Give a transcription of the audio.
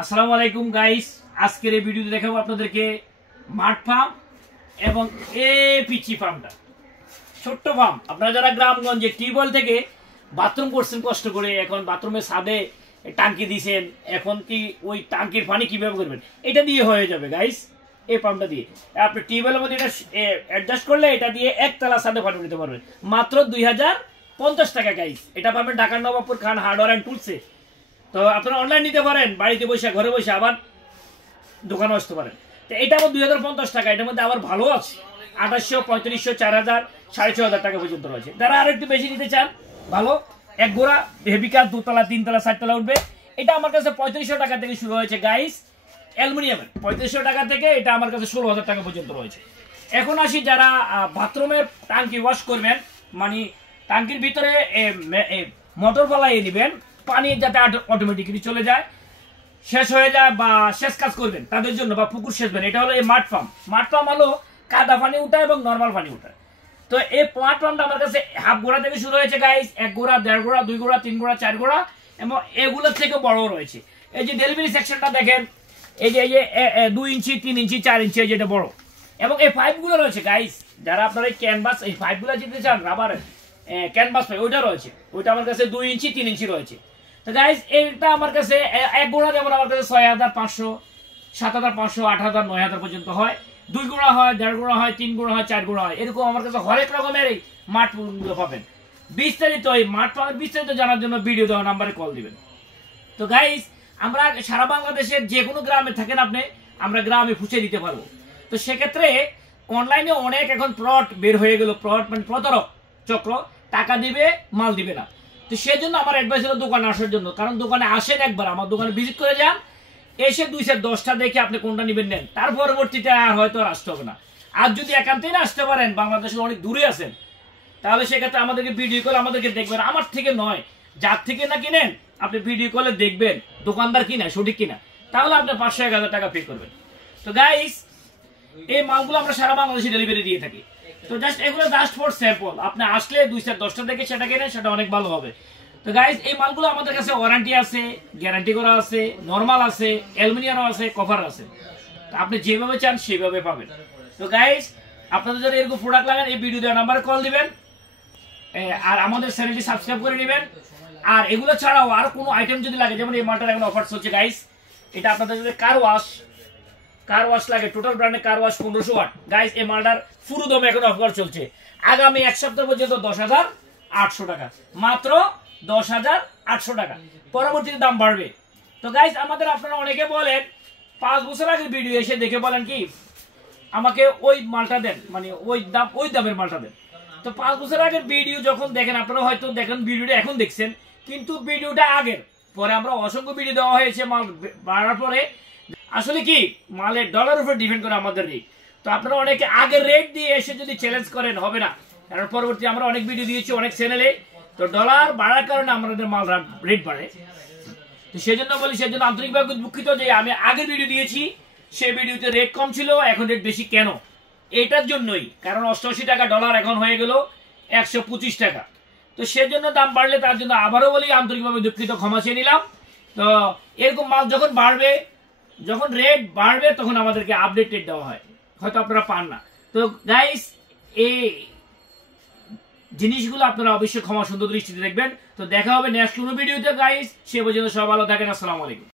আসসালামু আলাইকুম গাইস, আজকের এই ভিডিওতে দেখাবো আপনাদেরকে মাঠ ফার্ম এবং এপিচি ফার্মটা। ছোট্ট ফার্ম, আপনারা যারা গ্রামগঞ্জে টিউবওয়েল থেকে বাথরুম করছেন কষ্ট করে, এখন বাথরুমের ছাদে টাঙ্কি দিয়েছেন, এখন কি ওই টাঙ্কির পানি কিভাবে করবেন, এটা দিয়ে হয়ে যাবে গাইস। এই পাম্পটা দিয়ে আপনি টিউবওয়েলের মধ্যে এটা অ্যাডজাস্ট করলে এটা দিয়ে একতলা ছাদে পানি নিতে পারবেন মাত্র 2050 টাকা গাইস। এটা পাবেন ঢাকার নবাবপুর খান হার্ডওয়্যার অ্যান্ড টুলসে। তো আপনারা অনলাইন নিতে পারেন, বাড়িতে বসে ঘরে বসে, আবার দোকানে আসতে পারেন। তো এটা আমার 2050 টাকা। এটার মধ্যে আবার ভালো আছে 2800, 3500, 4000, 6500 টাকা পর্যন্ত রয়েছে। যারা আর একটু বেশি নিতে চান, ভালো এক গোড়া হেভি কাজ, 2তলা 3তলা 4তলা উঠবে। এটা আমার কাছে 3500 টাকা থেকে শুরু হয়েছে গাইস, অ্যালুমিনিয়ামের 3500 টাকা থেকে এটা আমার কাছে 16000 টাকা পর্যন্ত রয়েছে। এখন আসি যারা বাথরুমের টাঙ্কি ওয়াশ করবেন, মানে টাঙ্কির ভিতরে মোটর ফলাই নেবেন, পানি যাতে অটোমেটিক্যালি চলে যায়, শেষ হয়ে যায় বা শেষ কাজ করবেন তাদের জন্য, বা পুকুর সেচবেন, এটা হলো এই মাঠ পাম্প। মাঠ পাম্প হলো কাদা পানি উঠায় এবং নর্মাল পানি উঠায়। তো এই মাঠ পাম্পটা আমার কাছে হাফ গোড়া থেকে শুরু হয়েছে গাইস, 1 গোড়া, 1.5 গোড়া, 2 গোড়া, 3 গোড়া, 4 গোড়া, এবং এগুলোর থেকে বড় রয়েছে। এই যে ডেলিভারি সেকশনটা দেখেন, এই যে 2 ইঞ্চি, 3 ইঞ্চি, 4 ইঞ্চি, যেটা বড়, এবং এই পাইপগুলো রয়েছে গাইস। যারা আপনারা ক্যানভাস এই পাইপগুলো যেতে চান, রাবারের ক্যানভাস পাইপ, ওইটা রয়েছে, ওইটা আমার কাছে 2 ইঞ্চি, 3 ইঞ্চি রয়েছে। তো গাইস এইটা আমার কাছে 1 গোড়া যেমন আমার কাছে 6500, 7500, 8000, 9000 পর্যন্ত হয়। 2 গোড়া হয়, 1.5 গোড়া হয়, 3 গোড়া হয়, 4 গোড়া হয়, এরকম আমার কাছে হরেক রকমের এই মাঠ পাম্পগুলো পাবেন। বিস্তারিত এই মাঠ পাম্পের বিস্তারিত জানার জন্য ভিডিও দেওয়া নাম্বারে কল দিবেন। তো গাইস আমরা সারা বাংলাদেশের যে কোনো গ্রামে থাকেন আপনি, আমরা গ্রামে পৌঁছে দিতে পারবো। তো সেক্ষেত্রে অনলাইনে অনেক এখন ফ্রড বের হয়ে গেল, ফ্রড মানে প্রতারক চক্র, টাকা দিবে মাল দিবে না। তো সেই জন্য আমার অ্যাডভাইস হলো দোকানে আসার জন্য, কারণ দোকানে আসেন একবার, আমার দোকানে ভিজিট করে যান, এসে 2-10টা দেখে আপনি কোনটা নেবেন নেন, তার পরবর্তীতে আর হয়তো আর আসতে হবে না। আর যদি একান্তই না আসতে পারেন, বাংলাদেশের অনেক দূরে আছেন, তাহলে সেক্ষেত্রে আমাদেরকে ভিডিও কল আমাদেরকে দেখবেন, আমার থেকে নয়, যার থেকে না কিনেন আপনি ভিডিও কলে দেখবেন দোকানদার কিনা সঠিক কিনা, তাহলে আপনি 500-1000 টাকা পে করবেন। তো গাইস এই মালগুলো আমরা সারা বাংলাদেশে ডেলিভারি দিয়ে থাকি। তো জাস্ট এগুলো জাস্ট ফর স্যাম্পল, আপনি আসলে 2-10টা দেখে সেটা কেনেন, সেটা অনেক ভালো হবে। তো গাইস এই মালগুলো আমাদের কাছে ওয়ারেন্টি আছে, গ্যারান্টি করা আছে, নরমাল আছে, অ্যালুমিনিয়াম আছে, কভার আছে। তো আপনি যেভাবে চান সেভাবে পাবেন। তো গাইস আপনাদের যদি এরকম প্রোডাক্ট লাগান, এই ভিডিও দেওয়ার নাম্বারে কল দিবেন, আর আমাদের চ্যানেলটি সাবস্ক্রাইব করে নেবেন। আর এগুলো ছাড়াও আর কোনো আইটেম যদি লাগে, যেমন এই মালটার এখন অফার চলছে গাইস, এটা আপনাদের যদি কার ওয়াশ লাগে, টোটাল ব্র্যান্ডে কার ওয়াশ 1500 ওয়াট গাইস, এই মালটার পুরো দমে এখন অফার চলছে আগামী 1 সপ্তাহ পর্যন্ত 10,800 টাকা, মাত্র 10,800 টাকা। পরবর্তীতে দাম বাড়বে। তো গাইস আমাদের আপনারা অনেকে বলেন 5 বছর আগে ভিডিও এসে দেখে বলেন কি আমাকে ওই মালটা দেন, মানে ওই দামের মালটা দেন। তো 5 বছর আগের ভিডিও যখন দেখেন, আপনারা হয়তো দেখেন ভিডিওটা এখন দেখছেন, কিন্তু ভিডিওটা আগের, পরে আমরা অসংখ্য ভিডিও দেওয়া হয়েছে মাল বাড়ার পরে। আসলে কি মালের ডলার উপর ডিপেন্ড করে আমাদের রেট। তো আপনারা অনেকে আগের রেট দিয়ে এসে যদি চ্যালেঞ্জ করেন হবে না, কারণ পরবর্তী আমরা অনেক ভিডিও দিয়েছি অনেক চ্যানেলে, তো ডলার বাড়ার কারণে আমাদের মাল রেট বাড়ে। তো সেই জন্য বলি, সেই জন্য আন্তরিকভাবে দুঃখিত যে আমি আগের ভিডিও দিয়েছি, সেই ভিডিওতে রেট কম ছিল, এখন রেট বেশি কেন, এটার জন্যই, কারণ 88 টাকা ডলার এখন হয়ে গেল 125 টাকা। তো সেজন্য দাম বাড়লে তার জন্য আবারও বলি আন্তরিকভাবে দুঃখিত, ক্ষমা চেয়ে নিলাম। তো এরকম মাল যখন বাড়বে, যখন রেট বাড়বে, তখন আমাদেরকে আপডেট রেট দেওয়া হয়, হয়তো আপনারা পান না। তো গাইস এই জিনিসগুলো আপনারা অবশ্যই ক্ষমা সুন্দর দৃষ্টিতে দেখবেন। তো দেখা হবে নেক্সট কোনো ভিডিওতে গাইস, সে পর্যন্ত সবাই ভালো থাকেন। আসসালামু আলাইকুম।